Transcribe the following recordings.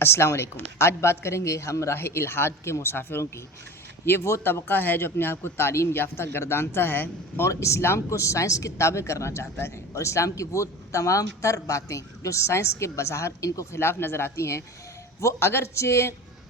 السلام علیکم۔ آج بات کریں گے ہم راہ الحاد کے مسافروں کی۔ یہ وہ طبقہ ہے جو اپنے آپ کو تعلیم یافتہ گردانتا ہے اور اسلام کو سائنس کے تابع کرنا چاہتا ہے، اور اسلام کی وہ تمام تر باتیں جو سائنس کے بظاہر ان کو خلاف نظر آتی ہیں، وہ اگرچہ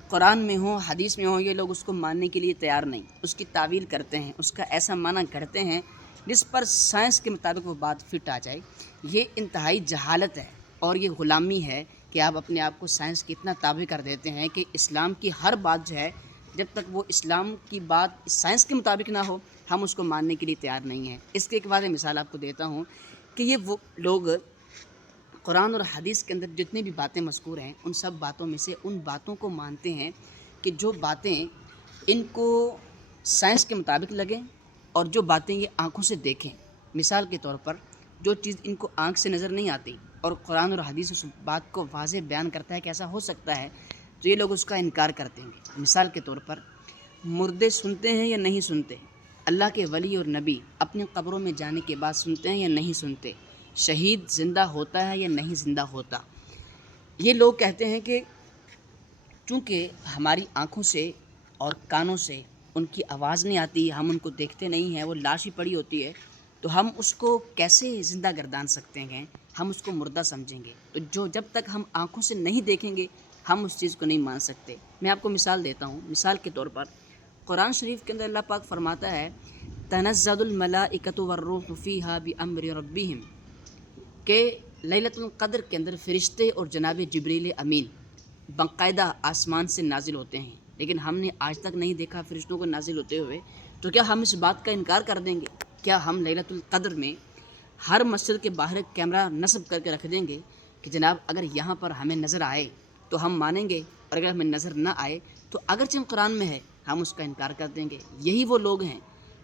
قرآن میں ہوں، حدیث میں ہوں، یہ لوگ اس کو ماننے کے لیے تیار نہیں، اس کی تعویل کرتے ہیں، اس کا ایسا معنی کرتے ہیں جس پر سائنس کے مطابق وہ بات فٹ آ جائے۔ یہ انتہائی جہالت ہے اور یہ غلامی ہے کہ آپ اپنے آپ کو سائنس کی اتنا تابع کر دیتے ہیں کہ اسلام کی ہر بات جو ہے، جب تک وہ اسلام کی بات سائنس کے مطابق نہ ہو، ہم اس کو ماننے کے لیے تیار نہیں ہیں۔ اس کے ایک بعد مثال آپ کو دیتا ہوں کہ یہ وہ لوگ قرآن اور حدیث کے اندر جتنی بھی باتیں مذکور ہیں، ان سب باتوں میں سے ان باتوں کو مانتے ہیں کہ جو باتیں ان کو سائنس کے مطابق لگیں اور جو باتیں یہ آنکھوں سے دیکھیں۔ مثال کے طور پر جو چیز ان کو آنکھ سے نظر نہیں آتی اور قرآن اور حدیث اس بات کو واضح بیان کرتا ہے کہ ایسا ہو سکتا ہے، تو یہ لوگ اس کا انکار کرتے ہیں۔ مثال کے طور پر مردے سنتے ہیں یا نہیں سنتے، اللہ کے ولی اور نبی اپنی قبروں میں جانے کے بعد سنتے ہیں یا نہیں سنتے، شہید زندہ ہوتا ہے یا نہیں زندہ ہوتا۔ یہ لوگ کہتے ہیں کہ چونکہ ہماری آنکھوں سے اور کانوں سے ان کی آواز نہیں آتی، ہم ان کو دیکھتے نہیں ہیں، وہ لاش ہی پڑی ہوتی ہے، تو ہم اس کو کیسے زندہ گردان سکتے ہیں، ہم اس کو مردہ سمجھیں گے۔ تو جب تک ہم آنکھوں سے نہیں دیکھیں گے، ہم اس چیز کو نہیں مان سکتے۔ میں آپ کو مثال دیتا ہوں۔ مثال کے طور پر قرآن شریف کے اندر اللہ پاک فرماتا ہے تنزل الملائکۃ والروح فیہا بامر ربہم، کہ لیلۃ القدر کے اندر فرشتے اور جناب جبریل امین باقاعدہ آسمان سے نازل ہوتے ہیں، لیکن ہم نے آج تک نہیں دیکھا فرشتوں کو نازل ہوتے ہوئے، تو کیا ہم اس بات کا انکار کر دیں گے؟ کیا ہم لیلۃ القدر میں ہر مسجد کے باہر ایک کیمرہ نصب کر کے رکھ دیں گے کہ جناب اگر یہاں پر ہمیں نظر آئے تو ہم مانیں گے، اور اگر ہمیں نظر نہ آئے تو اگرچہ قرآن میں ہے ہم اس کا انکار کر دیں گے؟ یہی وہ لوگ ہیں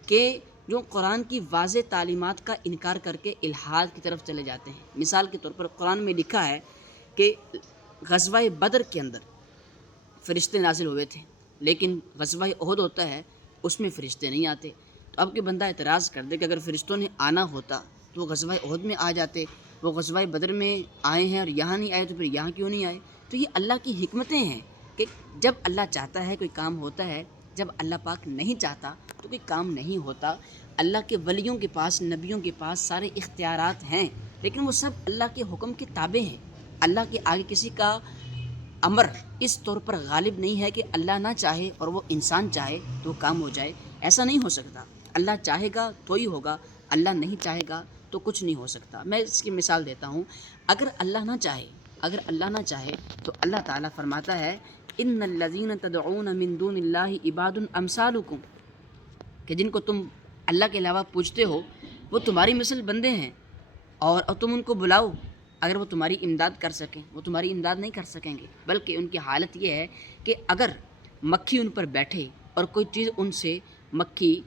کہ جو قرآن کی واضح تعلیمات کا انکار کر کے الحاد کی طرف چلے جاتے ہیں۔ مثال کے طور پر قرآن میں لکھا ہے کہ غزوہ بدر کے اندر فرشتے نازل ہوئے تھے، لیکن غزوہ احد ہوتا ہے اس میں فرشتے نہیں آتے۔ تو اب کہ بندہ اعتراض کر دے کہ اگر فرشتوں نے آنا ہوتا تو وہ غزوہ احد میں آ جاتے، وہ غزوہ بدر میں آئے ہیں اور یہاں نہیں آئے، تو پھر یہاں کیوں نہیں آئے؟ تو یہ اللہ کی حکمتیں ہیں کہ جب اللہ چاہتا ہے کوئی کام ہوتا ہے، جب اللہ پاک نہیں چاہتا تو کوئی کام نہیں ہوتا۔ اللہ کے ولیوں کے پاس، نبیوں کے پاس سارے اختیارات ہیں، لیکن وہ سب اللہ کے حکم کے تابع ہیں۔ اللہ کے آگے کسی کا امر اس طور پر غالب نہیں ہے کہ اللہ نہ چاہے اور وہ انسان چاہے تو وہ کام ہو جائے، ایسا نہیں ہو سکتا۔ اللہ چاہے گا تو ہی ہوگا، اللہ نہیں چاہے گا تو کچھ نہیں ہو سکتا۔ میں اس کی مثال دیتا ہوں۔ اگر اللہ نہ چاہے تو اللہ تعالیٰ فرماتا ہے ان الذین تدعون من دون اللہ عباد امثالکم، کہ جن کو تم اللہ کے علاوہ پوجتے ہو وہ تمہاری مثل بندے ہیں، اور تم ان کو بلاؤ اگر وہ تمہاری امداد کر سکیں، وہ تمہاری امداد نہیں کر سکیں گے، بلکہ ان کی حالت یہ ہے کہ اگر مکھی ان پر بیٹھے اور کوئی چیز ان سے مکھی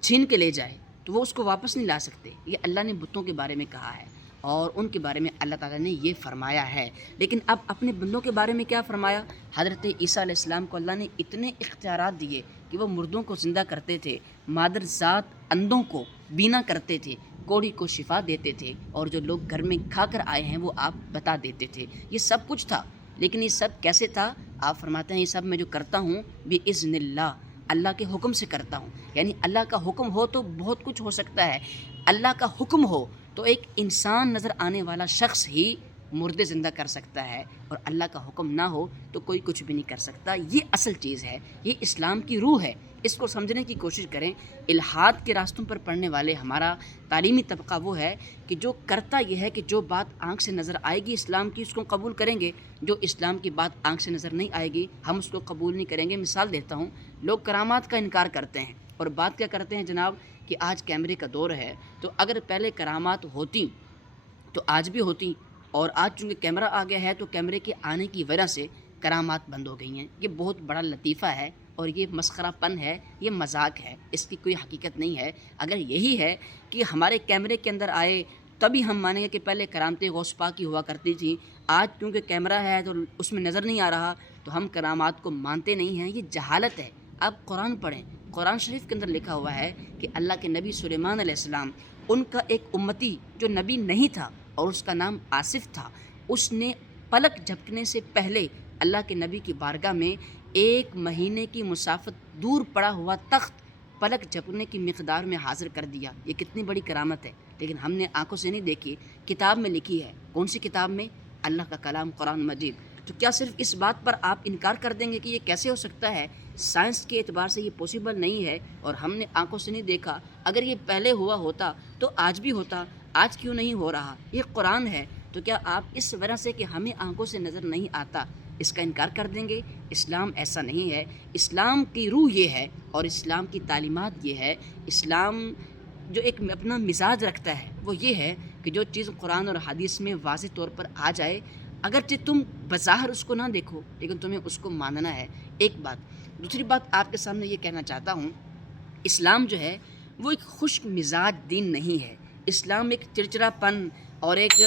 چھین کے لے جائے تو وہ اس کو واپس نہیں لا سکتے۔ یہ اللہ نے بتوں کے بارے میں کہا ہے اور ان کے بارے میں اللہ تعالیٰ نے یہ فرمایا ہے۔ لیکن اب اپنے بندوں کے بارے میں کیا فرمایا؟ حضرت عیسیٰ علیہ السلام کو اللہ نے اتنے اختیارات دیے کہ وہ مردوں کو زندہ کرتے تھے، مادر ذات اندھوں کو بینا کرتے تھے، کوڑی کو شفا دیتے تھے، اور جو لوگ گھر میں کھا کر آئے ہیں وہ آپ بتا دیتے تھے۔ یہ سب کچھ تھا، لیکن یہ سب کیسے تھا؟ آپ فرماتے ہیں یہ سب میں جو کرتا ہوں بِإِذْنِ اللہ، اللہ کے حکم سے کرتا ہوں۔ یعنی اللہ کا حکم ہو تو بہت کچھ ہو سکتا ہے۔ اللہ کا حکم ہو تو ایک انسان نظر آنے والا شخص ہی مردے زندہ کر سکتا ہے، اور اللہ کا حکم نہ ہو تو کوئی کچھ بھی نہیں کر سکتا۔ یہ اصل چیز ہے، یہ اسلام کی روح ہے۔ اس کو سمجھنے کی کوشش کریں۔ الحاد کے راستوں پر پڑھنے والے ہمارا تعلیمی طبقہ وہ ہے کہ جو کرتا یہ ہے کہ جو بات آنکھ سے نظر آئے گی اسلام کی اس کو قبول کریں گے، جو اسلام کی بات آنکھ سے نظر نہیں آئے گی ہم اس کو قبول نہیں کریں گے۔ مثال دیتا ہوں، لوگ کرامات کا انکار کرتے ہیں، اور بات کیا کرتے ہیں جناب کہ آج کیمرے کا دور ہے، تو اگر پہلے کرامات ہوتی تو آج بھی ہوتی، اور آج چونکہ کیمرہ آ گیا ہے تو کیمرے کے آنے کی وجہ سے کرامات بند ہو گئی ہیں۔ یہ بہت بڑا لطیفہ ہے اور یہ مسخرہ پن ہے، یہ مذاق ہے، اس کی کوئی حقیقت نہیں ہے۔ اگر یہی ہے کہ ہمارے کیمرے کے اندر آئے تبھی ہم مانیں گے کہ پہلے کرامتیں غوث پاک کی ہوا کرتی تھیں، آج کیونکہ کیمرہ ہے تو اس میں نظر نہیں آ رہا تو ہم کرامات کو مانتے نہیں ہیں۔ یہ جہالت ہے۔ آپ قرآن پڑھیں، قرآن شریف کے اندر لکھا ہوا ہے کہ اللہ کے نبی سلیمان علیہ السلام، ان کا ایک امتی جو نبی نہیں تھا اور اس کا نام آصف تھا، اس نے پلک جھپکنے سے پہلے اللہ کے نبی کی بارگاہ میں 1 مہینے کی مسافت دور پڑا ہوا تخت پلک جھپکنے کی مقدار میں حاضر کر دیا۔ یہ کتنی بڑی کرامت ہے، لیکن ہم نے آنکھوں سے نہیں دیکھی، کتاب میں لکھی ہے۔ کون سی کتاب میں؟ اللہ کا کلام قرآن مجید۔ تو کیا صرف اس بات پر آپ انکار کر دیں گے کہ یہ کیسے ہو سکتا ہے؟ سائنس کے اعتبار سے یہ پاسبل نہیں ہے، اور ہم نے آنکھوں سے نہیں دیکھا۔ اگر یہ پہلے ہوا ہوتا تو آج بھی ہوتا، آج کیوں نہیں ہو رہا؟ یہ قرآن ہے۔ تو کیا آپ اس وجہ سے کہ ہمیں آنکھوں سے نظر نہیں آتا اس کا انکار کر دیں گے؟ اسلام ایسا نہیں ہے۔ اسلام کی روح یہ ہے اور اسلام کی تعلیمات یہ ہے۔ اسلام جو ایک اپنا مزاج رکھتا ہے وہ یہ ہے کہ جو چیز قرآن اور حدیث میں واضح طور پر آ جائے، اگرچہ تم بظاہر اس کو نہ دیکھو لیکن تمہیں اس کو ماننا ہے۔ ایک بات۔ دوسری بات آپ کے سامنے یہ کہنا چاہتا ہوں، اسلام جو ہے وہ ایک خشک مزاج دین نہیں ہے۔ اسلام ایک چڑچڑا پن اور ایک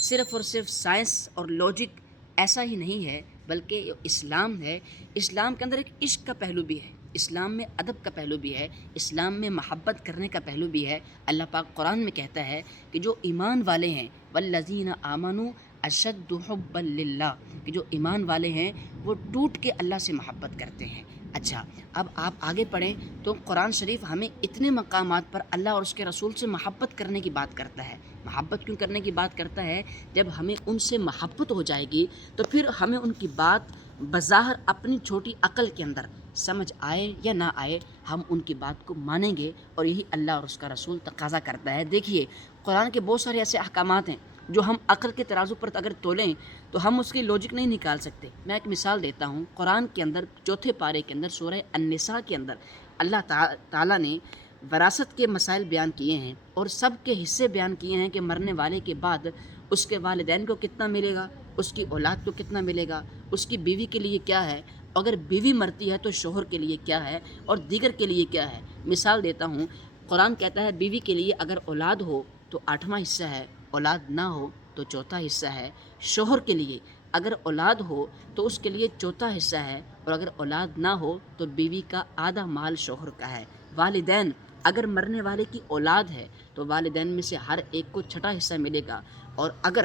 صرف اور صرف سائنس اور لاجک ایسا ہی نہیں ہے، بلکہ اسلام ہے۔ اسلام کے اندر ایک عشق کا پہلو بھی ہے، اسلام میں ادب کا پہلو بھی ہے، اسلام میں محبت کرنے کا پہلو بھی ہے۔ اللہ پاک قرآن میں کہتا ہے کہ جو ایمان والے ہیں والذین آمنوا اشد حبا للہ، کہ جو ایمان والے ہیں وہ ٹوٹ کے اللہ سے محبت کرتے ہیں۔ اچھا، اب آپ آگے پڑھیں تو قرآن شریف ہمیں اتنے مقامات پر اللہ اور اس کے رسول سے محبت کرنے کی بات کرتا ہے۔ محبت کیوں کرنے کی بات کرتا ہے؟ جب ہمیں ان سے محبت ہو جائے گی تو پھر ہمیں ان کی بات بظاہر اپنی چھوٹی عقل کے اندر سمجھ آئے یا نہ آئے، ہم ان کی بات کو مانیں گے، اور یہی اللہ اور اس کا رسول تقاضا کرتا ہے۔ دیکھیے، قرآن کے بہت سارے ایسے احکامات ہیں جو ہم عقل کے ترازو پر اگر تولیں تو ہم اس کی لاجک نہیں نکال سکتے۔ میں ایک مثال دیتا ہوں، قرآن کے اندر 4 پارے کے اندر سورہ النساء کے اندر اللہ تعالیٰ نے وراثت کے مسائل بیان کیے ہیں اور سب کے حصے بیان کیے ہیں کہ مرنے والے کے بعد اس کے والدین کو کتنا ملے گا، اس کی اولاد کو کتنا ملے گا، اس کی بیوی کے لیے کیا ہے، اگر بیوی مرتی ہے تو شوہر کے لیے کیا ہے اور دیگر کے لیے کیا ہے۔ مثال دیتا ہوں، قرآن کہتا ہے بیوی کے لیے اگر اولاد ہو تو 8واں حصہ ہے، اولاد نہ ہو تو 4تھا حصہ ہے۔ شوہر کے لیے اگر اولاد ہو تو اس کے لیے 4تھا حصہ ہے، اور اگر اولاد نہ ہو تو بیوی کا آدھا مال شوہر کا ہے۔ والدین، اگر مرنے والے کی اولاد ہے تو والدین میں سے ہر ایک کو 6واں حصہ ملے گا، اور اگر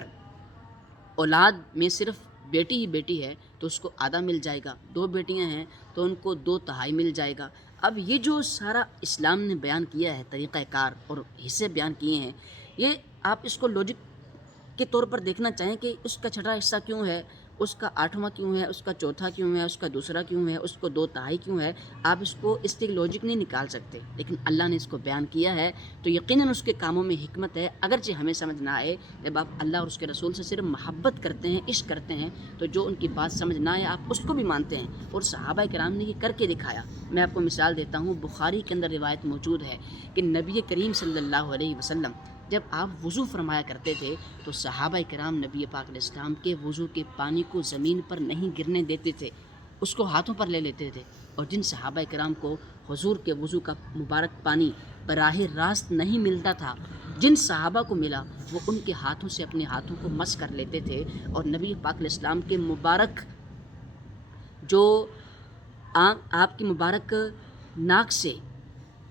اولاد میں صرف بیٹی ہی بیٹی ہے تو اس کو آدھا مل جائے گا، 2 بیٹیاں ہیں تو ان کو 2/3 مل جائے گا۔ اب یہ جو سارا اسلام نے بیان کیا ہے، طریقہ کار اور حصے بیان کیے ہیں، یہ آپ اس کو لاجک کے طور پر دیکھنا چاہیں کہ اس کا 6واں حصہ کیوں ہے، اس کا 8واں کیوں ہے، اس کا 4تھا کیوں ہے، اس کا 2 کیوں ہے، اس کو 2/3 کیوں ہے، آپ اس کو اس کی لاجک نہیں نکال سکتے، لیکن اللہ نے اس کو بیان کیا ہے تو یقیناً اس کے کاموں میں حکمت ہے۔ اگرچہ ہمیں سمجھ نہ آئے، جب آپ اللہ اور اس کے رسول سے صرف محبت کرتے ہیں، عشق کرتے ہیں، تو جو ان کی بات سمجھ نہ آئے آپ اس کو بھی مانتے ہیں، اور صحابہ کرام نے یہ کر کے دکھایا۔ میں آپ کو مثال دیتا ہوں، بخاری کے اندر روایت موجود ہے کہ نبی کریم صلی اللہ علیہ وسلم جب آپ وضو فرمایا کرتے تھے تو صحابہ کرام نبی پاک علیہ السلام کے وضو کے پانی کو زمین پر نہیں گرنے دیتے تھے، اس کو ہاتھوں پر لے لیتے تھے، اور جن صحابہ کرام کو حضور کے وضو کا مبارک پانی براہ راست نہیں ملتا تھا، جن صحابہ کو ملا وہ ان کے ہاتھوں سے اپنے ہاتھوں کو مس کر لیتے تھے، اور نبی پاک علیہ السلام کے مبارک جو آپ کی مبارک ناک سے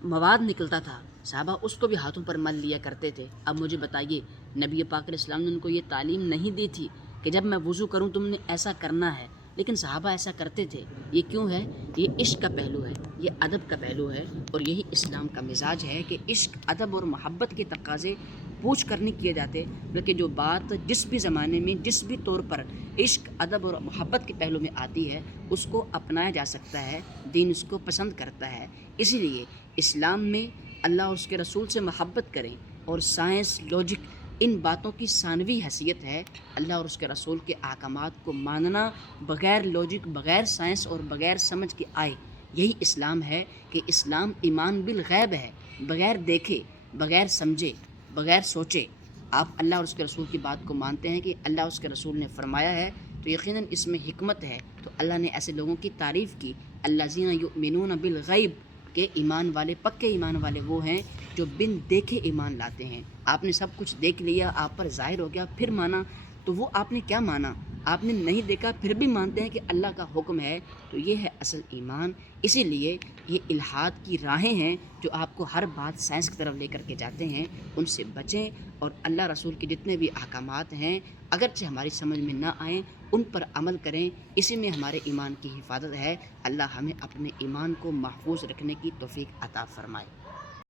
مواد نکلتا تھا، صحابہ اس کو بھی ہاتھوں پر مل لیا کرتے تھے۔ اب مجھے بتائیے، نبی پاک علیہ السلام نے ان کو یہ تعلیم نہیں دی تھی کہ جب میں وضو کروں تم نے ایسا کرنا ہے، لیکن صحابہ ایسا کرتے تھے۔ یہ کیوں ہے؟ یہ عشق کا پہلو ہے، یہ ادب کا پہلو ہے، اور یہی اسلام کا مزاج ہے کہ عشق، ادب اور محبت کے تقاضے پوچھ کر نہیں کیے جاتے، بلکہ جو بات جس بھی زمانے میں جس بھی طور پر عشق، ادب اور محبت کے پہلو میں آتی ہے اس کو اپنایا جا سکتا ہے، دین اس کو پسند کرتا ہے۔ اسی لیے اسلام میں اللہ اور اس کے رسول سے محبت کریں، اور سائنس، لاجک، ان باتوں کی ثانوی حیثیت ہے۔ اللہ اور اس کے رسول کے احکامات کو ماننا بغیر لاجک، بغیر سائنس اور بغیر سمجھ کے آئے، یہی اسلام ہے کہ اسلام ایمان بالغیب ہے، بغیر دیکھے، بغیر سمجھے، بغیر سوچے آپ اللہ اور اس کے رسول کی بات کو مانتے ہیں کہ اللہ اور اس کے رسول نے فرمایا ہے، تو یقیناً اس میں حکمت ہے۔ تو اللہ نے ایسے لوگوں کی تعریف کی، الذین یؤمنون بالغیب، کہ ایمان والے، پکے ایمان والے وہ ہیں جو بن دیکھے ایمان لاتے ہیں۔ آپ نے سب کچھ دیکھ لیا، آپ پر ظاہر ہو گیا، پھر مانا، تو وہ آپ نے کیا مانا؟ آپ نے نہیں دیکھا پھر بھی مانتے ہیں کہ اللہ کا حکم ہے، تو یہ ہے اصل ایمان۔ اسی لیے یہ الحاد کی راہیں ہیں جو آپ کو ہر بات سائنس کی طرف لے کر کے جاتے ہیں، ان سے بچیں، اور اللہ رسول کے جتنے بھی احکامات ہیں اگرچہ ہماری سمجھ میں نہ آئیں ان پر عمل کریں، اسی میں ہمارے ایمان کی حفاظت ہے۔ اللہ ہمیں اپنے ایمان کو محفوظ رکھنے کی توفیق عطا فرمائے۔